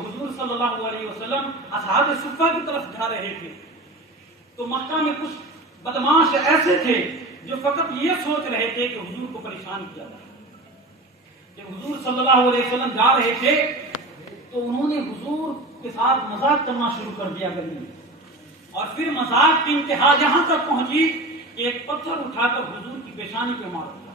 تو حضور صلی اللہ علیہ وسلم اصحاب صفہ کی طرف جا رہے تھے تو مکہ میں کچھ بدماش ایسے تھے جو فقط یہ سوچ رہے تھے کہ حضور کو پریشان کیا جائے. جب حضور صلی اللہ علیہ وسلم جا رہے تھے تو انہوں نے حضور کے ساتھ مذاق کرنا شروع کر دیا گلی میں, اور پھر مذاق کی انتہا یہاں تک پہنچی کہ ایک پتھر اٹھا کر حضور کی پیشانی پہ مار دیا,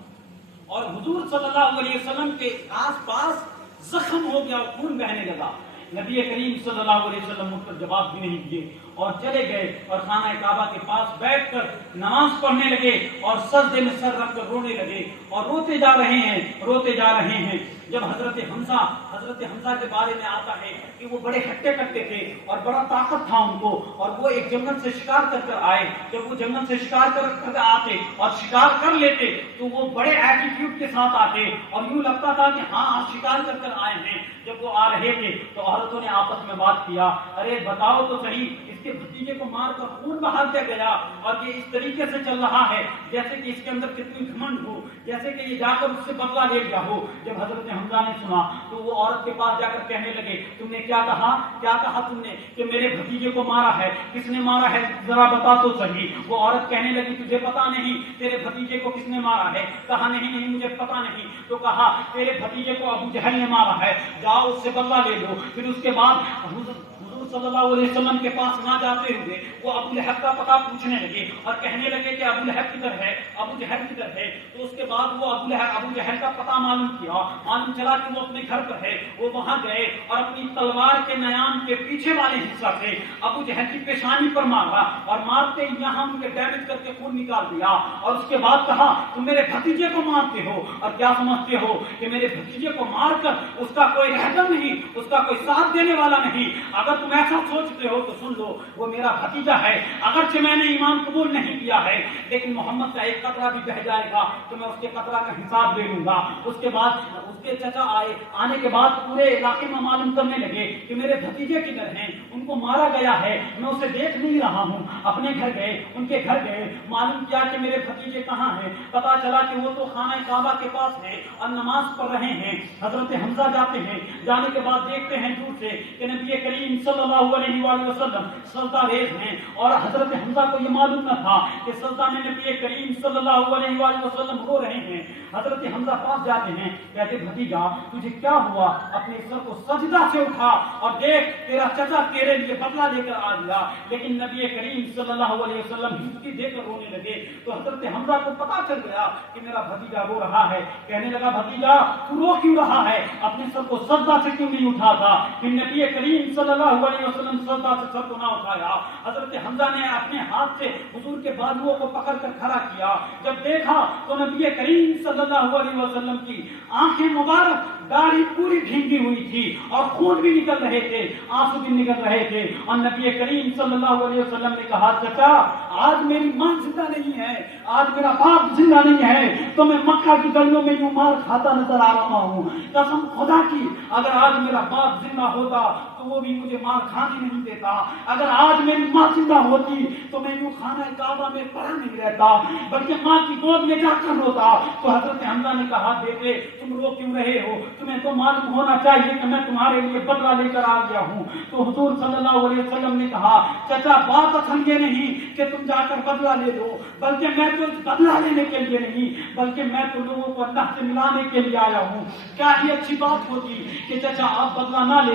اور حضور صلی اللہ علیہ وسلم کے آس پاس زخم ہو گیا اور خون بہنے لگا. نبی کریم صلی اللہ علیہ وسلم اٹھ کر جواب بھی نہیں دیے اور چلے گئے اور خانہ کعبہ کے پاس بیٹھ کر نماز پڑھنے لگے اور سجدے میں سر رکھ کر رونے لگے اور روتے جا رہے ہیں. جب حضرت حمزہ کے بارے میں آتا ہے کہ وہ بڑے ہٹے کٹے تھے اور بڑا طاقت تھا ان کو, اور وہ ایک جنگل سے شکار کر کر آئے. جب وہ جنگل سے شکار کر آتے اور شکار کر لیتے تو وہ بڑے ایٹیٹیوڈ کے ساتھ آتے اور یوں لگتا تھا کہ ہاں آج شکار کر کر آئے ہیں. جب وہ آ رہے تھے تو عورتوں نے آپس میں بات کیا, ارے بتاؤ تو صحیح, اس کے بھتیجے کو مار کر خون بہا دیا گیا اور یہ اس طریقے سے چل رہا ہے جیسے کہ اس کے اندر کتنی گھمنڈ ہو, جیسے کہ یہ جا کر اس سے بدلہ لے لیا ہو. جب حضرت حمزہ نے سنا تو وہ عورت کے پاس جا کر کہنے لگے, تم نے کیا کہا تم نے کہ میرے بھتیجے کو مارا ہے, کس نے مارا ہے ذرا بتا تو صحیح. وہ عورت کہنے لگی, تجھے پتا نہیں تیرے بھتیجے کو کس نے مارا ہے؟ کہا نہیں مجھے پتا نہیں. تو کہا تیرے بھتیجے کو ابو جہل نے مارا ہے, جاؤ اس سے بدلہ لے لو. پھر اس کے بعد حضور صلی اللہ علیہ وسلم کے پاس نہ جاتے ہوئے وہ ابو لہب کا پتہ پوچھنے لگے اور کہنے لگے کہ ابو لہب کدھر ہے, ابو جہل کدھر ہے. تو اس کے بعد وہ ابو جہل کا پتہ معلوم کیا, معلوم چلا کہ وہ اپنے گھر پر ہے. وہ وہاں گئے اور اپنی تلوار کے نیام کے پیچھے والے حصہ سے ابو جہل کی پیشانی پر مارا اور مارتے یہاں ان کے ڈیمیج کر کے خون نکال دیا. اور اس کے بعد کہا, تم میرے بھتیجے کو مارتے ہو اور کیا سمجھتے ہو کہ میرے بھتیجے کو مار کر اس کا کوئی رہتا نہیں, اس کا کوئی ساتھ دینے والا نہیں. اگر تم ایسا سوچتے ہو تو سن لو, وہ میرا بھتیجا ہے. اگرچہ میں نے ایمان قبول نہیں کیا ہے لیکن محمد کا ایک قطرہ بھی بہ جائے گا تو میں اس کے قطرہ کا حساب لے لوں گا. اس کے بعد اس کے چچا آنے کے بعد پورے علاقے میں معلوم کرنے لگے کہ میرے بھتیجے کدھر ہیں, ان کو مارا گیا ہے, میں اسے دیکھ نہیں رہا ہوں. اپنے گھر گئے, ان کے گھر گئے, معلوم کیا کہ میرے بھتیجے کہاں ہیں. پتا چلا کہ وہ تو خانہ کعبہ کے پاس ہے اور نماز پڑھ رہے ہیں. حضرت حمزہ جاتے ہیں, جانے کے بعد دیکھتے ہیں دور سے کہ نبی کریم صلی اللہ علیہ وآلہ وسلم سجدہ ریز ہیں, اور حضرت حمزہ کو یہ معلوم نہ تھا کہ سجدہ میں نبی کریم صلی اللہ علیہ وآلہ وسلم رو رہے ہیں. حضرت حمزہ پاس جاتے ہیں, کہتے بھتیجا تجھے کیا ہوا, اپنے سر کو سجدہ سے اٹھا اور دیکھ تیرا چچا تیرے لیے بدلہ لے کر آ گیا. لیکن نبی کریم صلی اللہ علیہ وسلم ہچکی دے کر رونے لگے. تو حضرت حمزہ کو پتا چل گیا کہ میرا بھتیجا رو رہا ہے. کہنے لگا, بھتیجا تو رو کیوں رہا ہے, اپنے سر کو سجدہ سے کیوں نہیں اٹھاتا؟ پھر نبی کریم صلی اللہ علیہ وسلم سجدہ سے سر کو نہ اٹھایا. حضرت حمزہ نے اپنے ہاتھ سے حضور کے بازوؤں کو پکڑ کر کھڑا کیا. جب دیکھا تو نبی کریم صلی اللہ علیہ وسلم کی آنکھیں مبارک, داڑھی پوری بھیگی ہوئی تھی اور خون بھی نکل رہے تھے, آنسو بھی نکل رہے تھے. اور نبی کریم صلی اللہ علیہ وسلم نے کہا, چچا آج میری ماں زندہ نہیں ہے, آج میرا باپ زندہ نہیں ہے, تو میں مکہ کی گلیوں میں یوں مار کھاتا نظر آ رہا ہوں. قسم خدا کی اگر آج میرا باپ زندہ ہوتا تو وہ بھی مجھے مار کھانے نہیں دیتا. اگر آج میری ماں زندہ ہوتی تو میں یوں خانہ کعبہ میں پڑا نہیں رہتا بلکہ ماں کی گود میں جا کر روتا. تو حضرت حمزہ نے کہا, بیٹے تم رو کیوں رہے ہو, تمہیں تو معلوم ہونا چاہیے کہ میں تمہارے لیے بدلہ لے کر آ گیا ہوں. تو حضور صلی اللہ علیہ وسلم نے کہا, چچا بات اصل یہ نہیں کہ تم جا کر بدلہ لے دو, بلکہ میں تو بدلہ لینے کے لیے نہیں بلکہ میں تو لوگوں کو اللہ سے ملانے کے لیے آیا ہوں. کیا ہی اچھی بات ہوتی کہ چچا آپ بدلہ نہ لے